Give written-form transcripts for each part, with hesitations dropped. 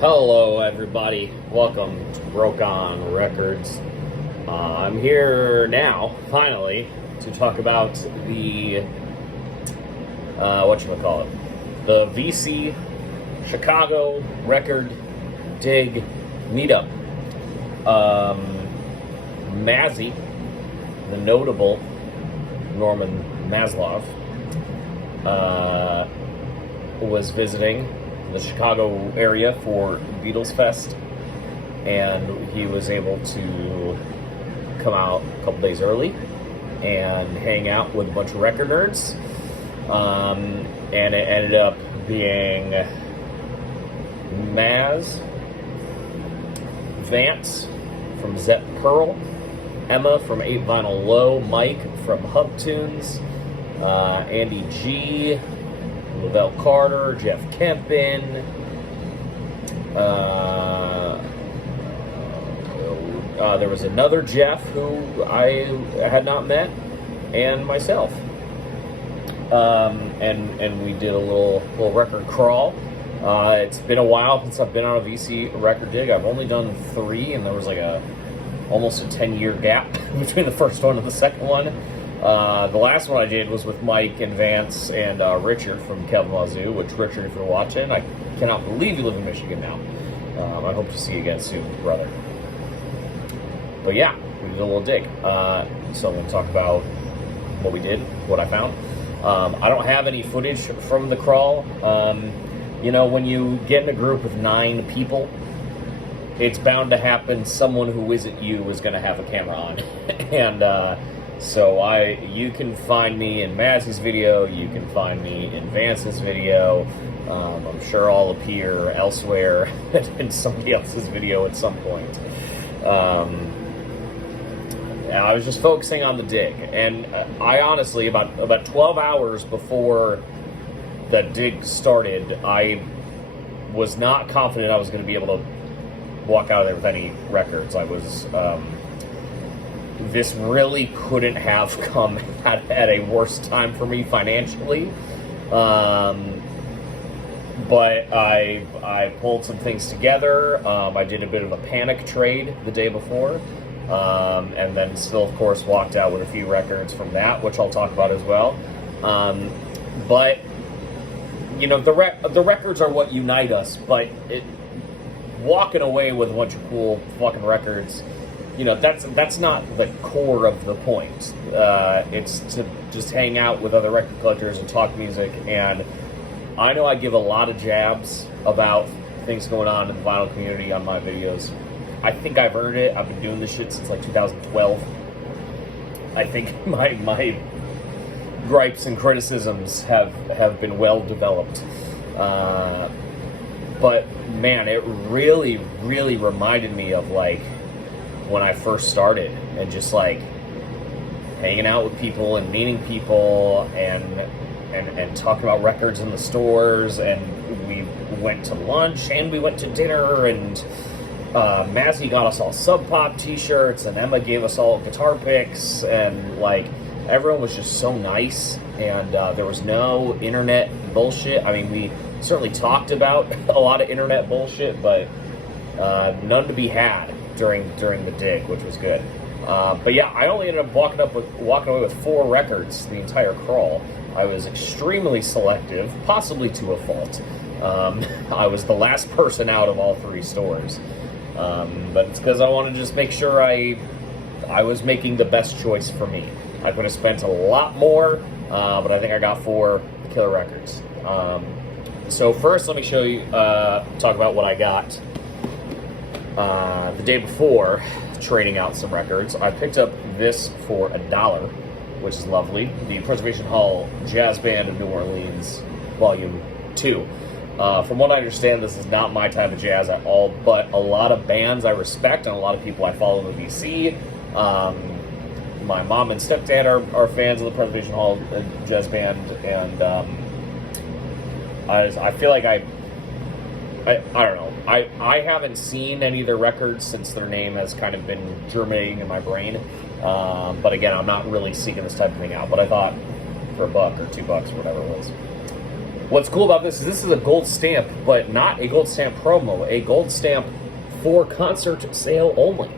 Hello, everybody. Welcome to Broke On Records. I'm here now, finally, to talk about the the VC Chicago Record Dig Meetup. Mazzy, the notable Norman Maslov, was visiting the Chicago area for Beatles Fest, and he was able to come out a couple days early and hang out with a bunch of record nerds. And it ended up being Maz, Vance from Zep Pearl, Emma from 8 Vinyl Low, Mike from Hub Tunes, Andy G, Lavelle Carter, Jeff Kempin, there was another Jeff who I had not met, and myself. And we did a little record crawl. It's been a while since I've been on a VC record dig. I've only done 3, and there was like almost a 10-year gap between the first one and the second one. The last one I did was with Mike and Vance and Richard from Kalamazoo, which, Richard, if you're watching, I cannot believe you live in Michigan now. I hope to see you again soon, brother. But yeah, we did a little dig. So I'm going to talk about what we did, what I found. I don't have any footage from the crawl. When you get in a group of 9 people, it's bound to happen someone who isn't you is going to have a camera on. And so you can find me in Mazzy's video, you can find me in Vance's video. I'm sure I'll appear elsewhere in somebody else's video at some point. I was just focusing on the dig, and I honestly, about 12 hours before the dig started, I was not confident I was going to be able to walk out of there with any records. I was... this really couldn't have come at a worse time for me financially. But I pulled some things together. I did a bit of a panic trade the day before. And then still, of course, walked out with a few records from that, which I'll talk about as well. But, the records are what unite us, but walking away with a bunch of cool fucking records, that's not the core of the point. It's to just hang out with other record collectors and talk music. And I know I give a lot of jabs about things going on in the vinyl community on my videos. I think I've earned it. I've been doing this shit since like 2012. I think my gripes and criticisms have been well developed. But man, it really, really reminded me of like when I first started, and just like hanging out with people and meeting people and talking about records in the stores. And we went to lunch and we went to dinner, and Mazzy got us all Sub Pop t-shirts, and Emma gave us all guitar picks, and like everyone was just so nice. And there was no internet bullshit. I mean, we certainly talked about a lot of internet bullshit, but none to be had during the dig, which was good. But yeah, I only ended up walking away with 4 records the entire crawl. I was extremely selective, possibly to a fault. I was the last person out of all 3 stores. But it's because I wanted to just make sure I was making the best choice for me. I could have spent a lot more, but I think I got 4 killer records. So first, let me show you, talk about what I got the day before, trading out some records. I picked up this for $1, which is lovely. The Preservation Hall Jazz Band of New Orleans, Volume 2. From what I understand, this is not my type of jazz at all, but a lot of bands I respect and a lot of people I follow in the VC. My mom and stepdad are fans of the Preservation Hall Jazz Band, and I feel like I don't know. I haven't seen any of their records since their name has kind of been germinating in my brain. But again, I'm not really seeking this type of thing out. But I thought for $1 or $2 or whatever it was, What's cool about this is a gold stamp, but not a gold stamp promo, a gold stamp for concert sale only.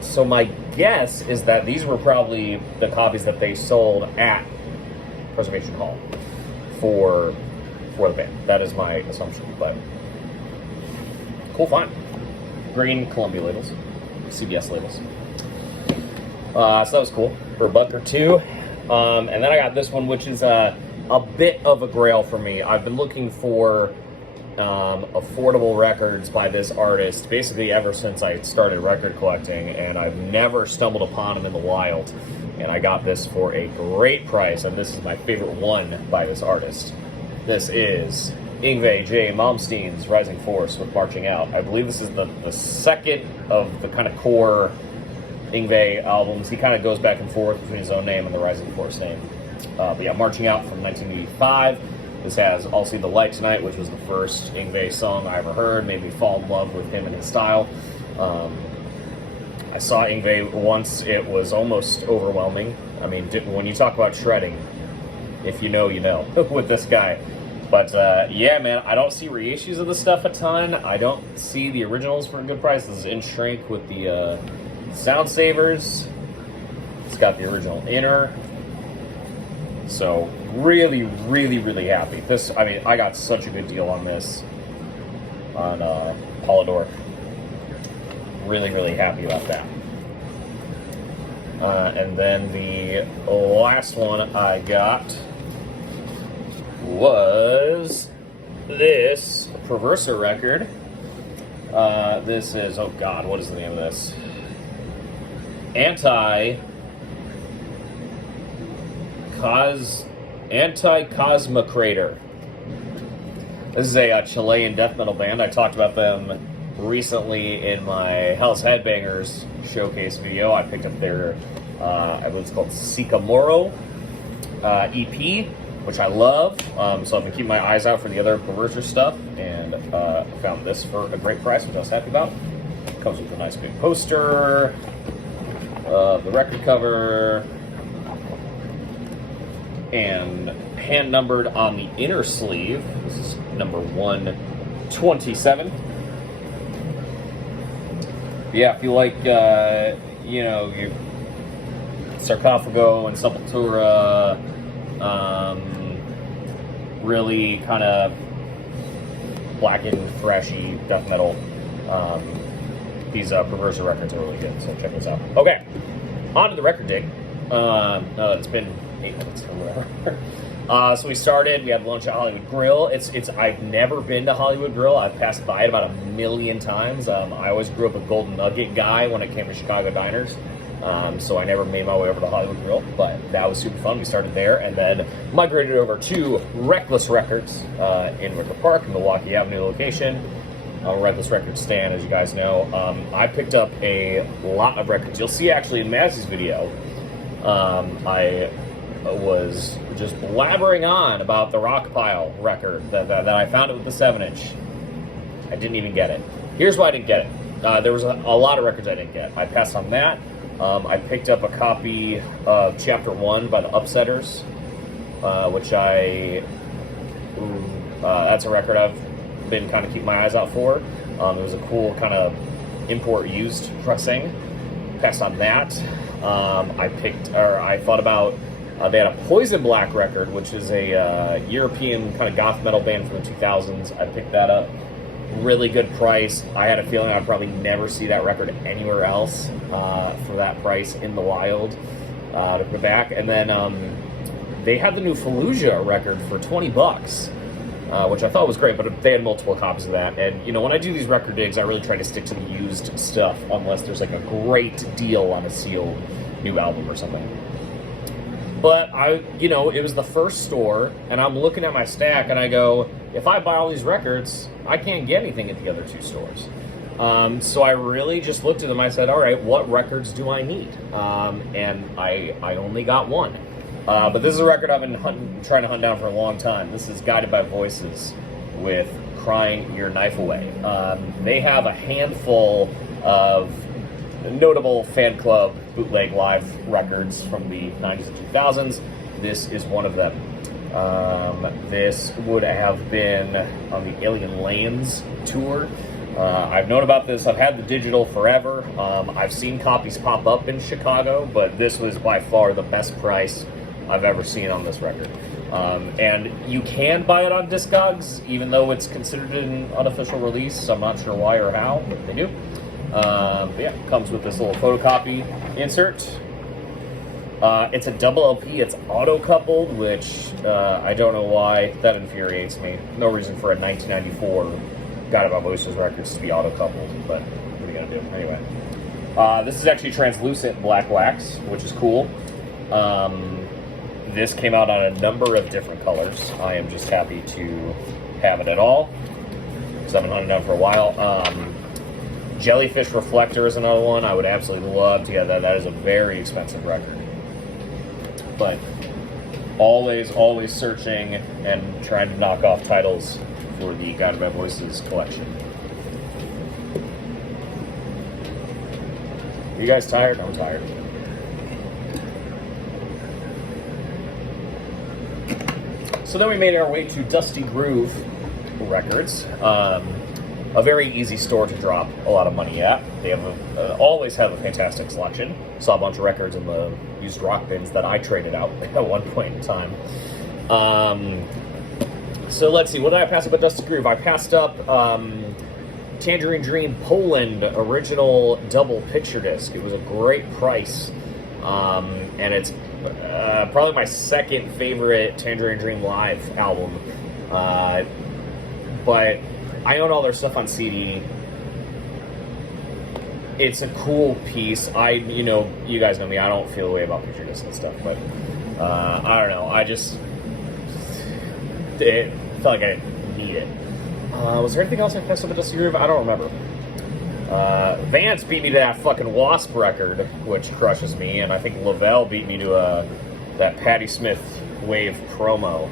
So my guess is that these were probably the copies that they sold at Preservation Hall for the band. That is my assumption, but cool find. Green Columbia labels, CBS labels. So that was cool for a buck or two. And then I got this one, which is a bit of a grail for me. I've been looking for affordable records by this artist basically ever since I started record collecting, and I've never stumbled upon him in the wild. And I got this for a great price, and this is my favorite one by this artist. This is Yngwie J. Malmsteen's Rising Force with Marching Out. I believe this is the second of the kind of core Yngwie albums. He kind of goes back and forth between his own name and the Rising Force name. But yeah, Marching Out from 1985. This has I'll See the Light Tonight, which was the first Yngwie song I ever heard. Made me fall in love with him and his style. I saw Yngwie once. It was almost overwhelming. I mean, when you talk about shredding, if you know, you know, with this guy. But yeah, man, I don't see reissues of this stuff a ton. I don't see the originals for a good price. This is in shrink with the Sound Savers. It's got the original inner. So really, really, really happy. This, I mean, I got such a good deal on this on Polydor. Really, really happy about that. And then the last one I got was this Perverser record. This is, oh God, what is the name of this? Anti-Cosmocrator. This is a Chilean death metal band. I talked about them recently in my Hell's Headbangers showcase video. I picked up their, I believe it's called Sycamoro EP, which I love. So I've been keeping my eyes out for the other Perverser stuff, and found this for a great price, which I was happy about. Comes with a nice big poster, the record cover, and hand numbered on the inner sleeve. This is number 127. Yeah, if you like, you know, your Sarcophago and Sepultura, really kind of black and thrashy death metal, these Perverser records are really good, so check this out. Okay, on to the record dig. It's been 8 minutes or whatever. So we had lunch at Hollywood Grill. I've never been to Hollywood Grill. I've passed by it about 1 million times. I always grew up a Golden Nugget guy when it came to Chicago diners. So I never made my way over to Hollywood Grill, but that was super fun. We started there and then migrated over to Reckless Records in Wicker Park, Milwaukee Avenue location. Reckless Records stand, as you guys know. I picked up a lot of records. You'll see actually in Mazzy's video, I was just blabbering on about the Rockpile record that I found it with the 7-inch. I didn't even get it. Here's why I didn't get it. There was a lot of records I didn't get. I passed on that. I picked up a copy of Chapter 1 by the Upsetters, which that's a record I've been kind of keeping my eyes out for. It was a cool kind of import used pressing. Passed on that. I thought about, they had a Poison Black record, which is a European kind of goth metal band from the 2000s. I picked that up. Really good price. I had a feeling I'd probably never see that record anywhere else for that price in the wild to put back. And then they had the new Fallujah record for $20, which I thought was great, but they had multiple copies of that. And, you know, when I do these record digs, I really try to stick to the used stuff unless there's like a great deal on a sealed new album or something. But it was the first store, and I'm looking at my stack, and I go, if I buy all these records, I can't get anything at the other two stores. So I really just looked at them. I said, all right, what records do I need? And I only got one. But this is a record I've been trying to hunt down for a long time. This is Guided by Voices with Crying Your Knife Away. They have a handful of notable fan club bootleg live records from the 90s and 2000s. This is one of them. This would have been on the Alien Lands tour. I've known about this. I've had the digital forever. I've seen copies pop up in Chicago, but this was by far the best price I've ever seen on this record. And you can buy it on Discogs, even though it's considered an unofficial release. I'm not sure why or how, but they do. But yeah, comes with this little photocopy insert. It's a double LP. It's auto-coupled, which I don't know why. That infuriates me. No reason for a 1994 God About Voices records to be auto-coupled, but what are you gonna do? Anyway. This is actually translucent black wax, which is cool. This came out on a number of different colors. I am just happy to have it at all, because I've been hunting down for a while. Jellyfish Reflector is another one. I would absolutely love to get that. That is a very expensive record. But always searching and trying to knock off titles for the God About Voices collection. Are you guys tired? I'm tired. So then we made our way to Dusty Groove Records. A very easy store to drop a lot of money at. They have always have a fantastic selection. Saw a bunch of records in the used rock bins that I traded out at one point in time. So let's see, what did I pass up at Dusty Groove? I passed up Tangerine Dream Poland original double picture disc. It was a great price, and it's probably my second favorite Tangerine Dream live album. But I own all their stuff on CD. It's a cool piece. You guys know me, I don't feel the way about picture discs and stuff, but I don't know. It felt like I didn't need it. Was there anything else I passed up at Dusty Groove? I don't remember. Vance beat me to that fucking Wasp record, which crushes me, and I think Lavelle beat me to that Patti Smith Wave promo,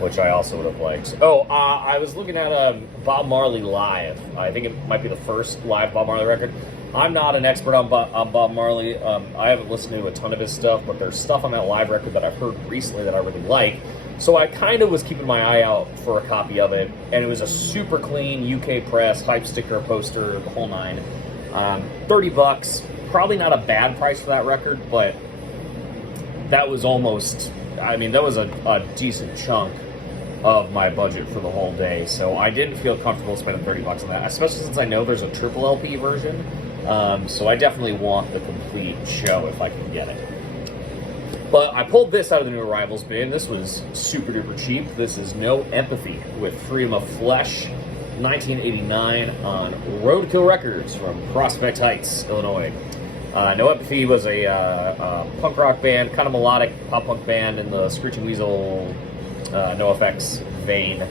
which I also would have liked. I was looking at Bob Marley live. I think it might be the first live Bob Marley record. I'm not an expert on Bob Marley. I haven't listened to a ton of his stuff, but there's stuff on that live record that I've heard recently that I really like. So I kind of was keeping my eye out for a copy of it, and it was a super clean UK press, hype sticker, poster, the whole nine. $30, probably not a bad price for that record, but that was that was a decent chunk of my budget for the whole day, so I didn't feel comfortable spending $30 on that, especially since I know there's a triple LP version, so I definitely want the complete show if I can get it. But I pulled this out of the new arrivals bin. This was super duper cheap. This is No Empathy with Freedom of Flesh, 1989 on Roadkill Records from Prospect Heights, Illinois. No Empathy was a punk rock band, kind of melodic pop punk band in the Screeching Weasel, NoFX vein.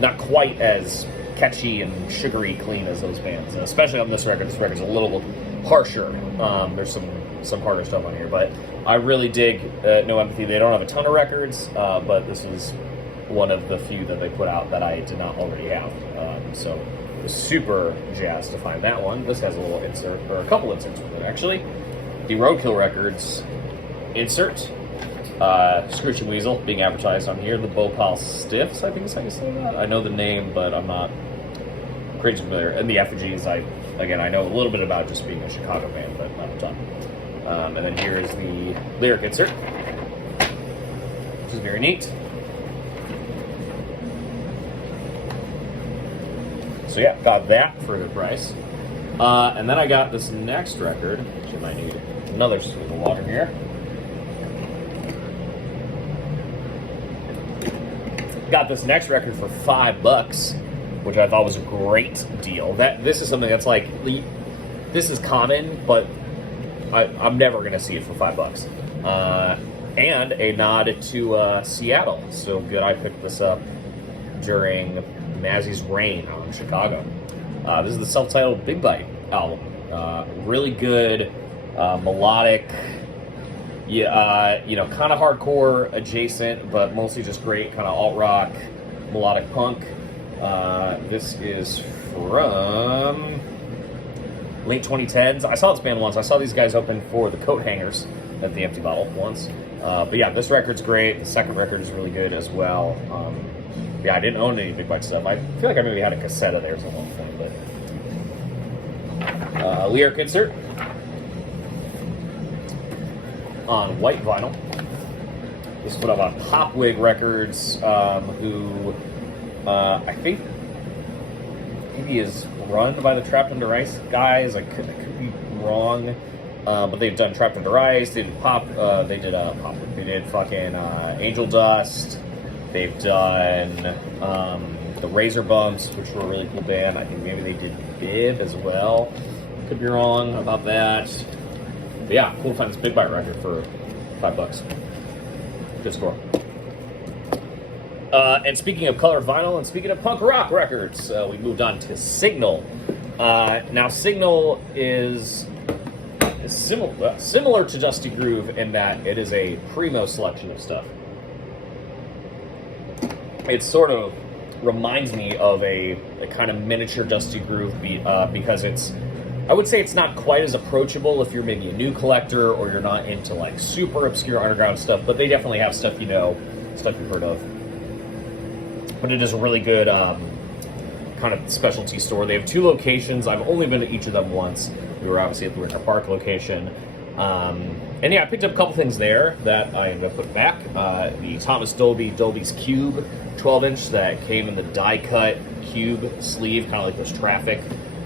Not quite as catchy and sugary clean as those bands, especially on this record. This record's a little harsher. There's some harder stuff on here, but I really dig No Empathy. They don't have a ton of records, but this is one of the few that they put out that I did not already have. So I was super jazzed to find that one. This has a little insert, or a couple inserts with it, actually. The Roadkill Records insert. Screeching Weasel being advertised on here. The Bhopal Stiffs, I think is how you say that. I know the name, but I'm not crazy familiar. And the effigies, I know a little bit about just being a Chicago band, but not a ton. And then here is the lyric insert, which is very neat. So yeah, got that for a good price. And then I got this next record, which I might need another scoop of water here. Got this next record for $5, which I thought was a great deal. This is something that's like, this is common, but I'm never going to see it for $5. And a nod to Seattle. So good I picked this up during Mazzy's reign on Chicago. This is the self-titled Big Bite album. Really good, melodic, kind of hardcore adjacent, but mostly just great kind of alt-rock, melodic punk. This is from late 2010s. I saw this band once. I saw these guys open for the Coat Hangers at the Empty Bottle once. But yeah, this record's great. The second record is really good as well. Yeah, I didn't own any Big Bite stuff. I feel like I maybe had a cassette of theirs at one point, but lyric insert on white vinyl. This is put up on Popwig Records, who I think maybe is run by the Trapped Under Ice guys. I could be wrong, but they've done Trapped Under Ice. They did Popwig. They did fucking Angel Dust. They've done the Razor Bumps, which were a really cool band. I think maybe they did Bib as well. Could be wrong about that. But yeah, cool to find this Big Bite record for $5. Good score. And speaking of colored vinyl, and speaking of punk rock records, we moved on to Signal. Now, Signal is similar to Dusty Groove in that it is a primo selection of stuff. It sort of reminds me of a kind of miniature Dusty Groove beat, because I would say it's not quite as approachable if you're maybe a new collector or you're not into like super obscure underground stuff, but they definitely have stuff stuff you've heard of. But it is a really good kind of specialty store. They have 2 locations. I've only been to each of them once. We were obviously at the Wicker Park location. And yeah, I picked up a couple things there that I ended up putting back. The Thomas Dolby's Cube 12-inch that came in the die-cut cube sleeve, kind of like those Traffic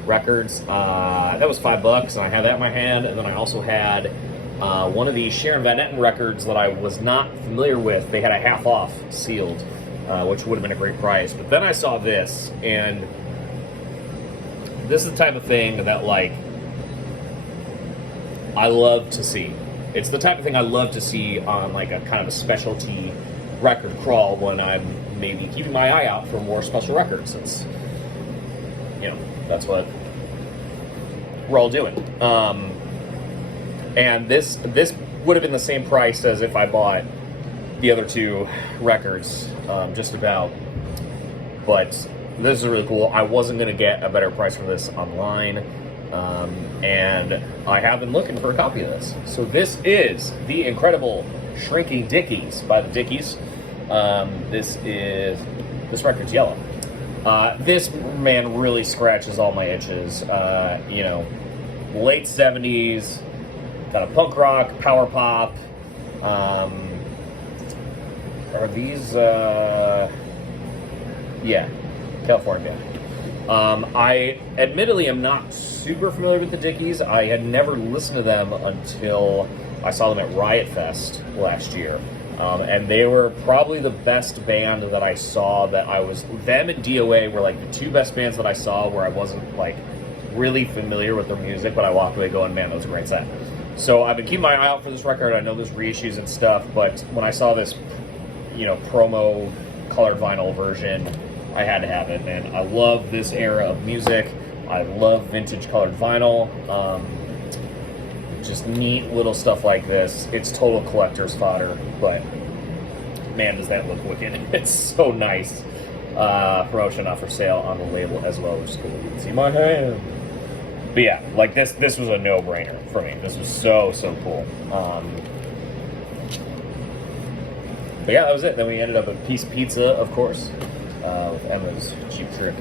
records. That was $5, and I had that in my hand. And then I also had one of the Sharon Van Etten records that I was not familiar with. They had a half off sealed, which would have been a great price. But then I saw this, and this is the type of thing that, like, I love to see. It's the type of thing I love to see on, like, a kind of a specialty record crawl when I'm maybe keeping my eye out for more special records. It's, you know, that's what we're all doing. And this would have been the same price as if I bought the other 2 records, just about. But this is really cool. I wasn't going to get a better price for this online, and I have been looking for a copy of this. So this is the incredible Shrinking Dickies by the Dickies. This record's yellow. This, man, really scratches all my itches. You know, late 70s, kind of punk rock, power pop. Are these, yeah, California band. I admittedly am not super familiar with the Dickies. I had never listened to them until I saw them at Riot Fest last year. And they were probably the best band that I saw them and DOA were like the 2 best bands that I saw where I wasn't like really familiar with their music, but I walked away going, man, that was a great set. So I've been keeping my eye out for this record. I know there's reissues and stuff, but when I saw this, you know, promo colored vinyl version, I had to have it, and I love this era of music. I love vintage colored vinyl. Just neat little stuff like this. It's total collector's fodder, but man, does that look wicked. It's so nice. Promotion not for sale on the label as well, which is cool. You can see my hand. But yeah, like this was a no-brainer for me. This was so cool. But yeah, that was it. Then we ended up at Peace Pizza, of course, with Emma's Cheap Trick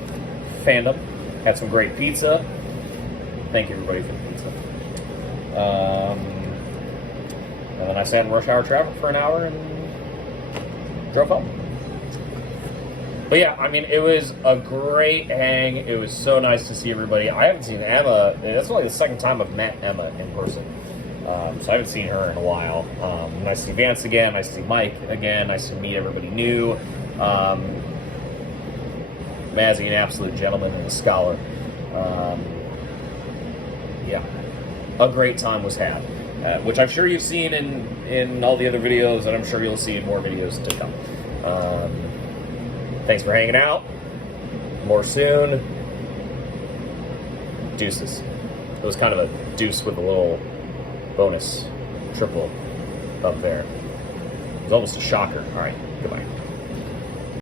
fandom. Had some great pizza. Thank you, everybody, for the pizza. And then I sat in rush hour traffic for an hour and drove home. But yeah, I mean, it was a great hang. It was so nice to see everybody. I haven't seen Emma. That's only the second time I've met Emma in person. So I haven't seen her in a while. Nice to see Vance again. Nice to see Mike again. Nice to meet everybody new. Mazzy, an absolute gentleman and a scholar. Yeah, a great time was had, which I'm sure you've seen in all the other videos, and I'm sure you'll see in more videos to come. Thanks for hanging out. More soon. Deuces. It was kind of a deuce with a little bonus triple up there. It was almost a shocker. All right, goodbye.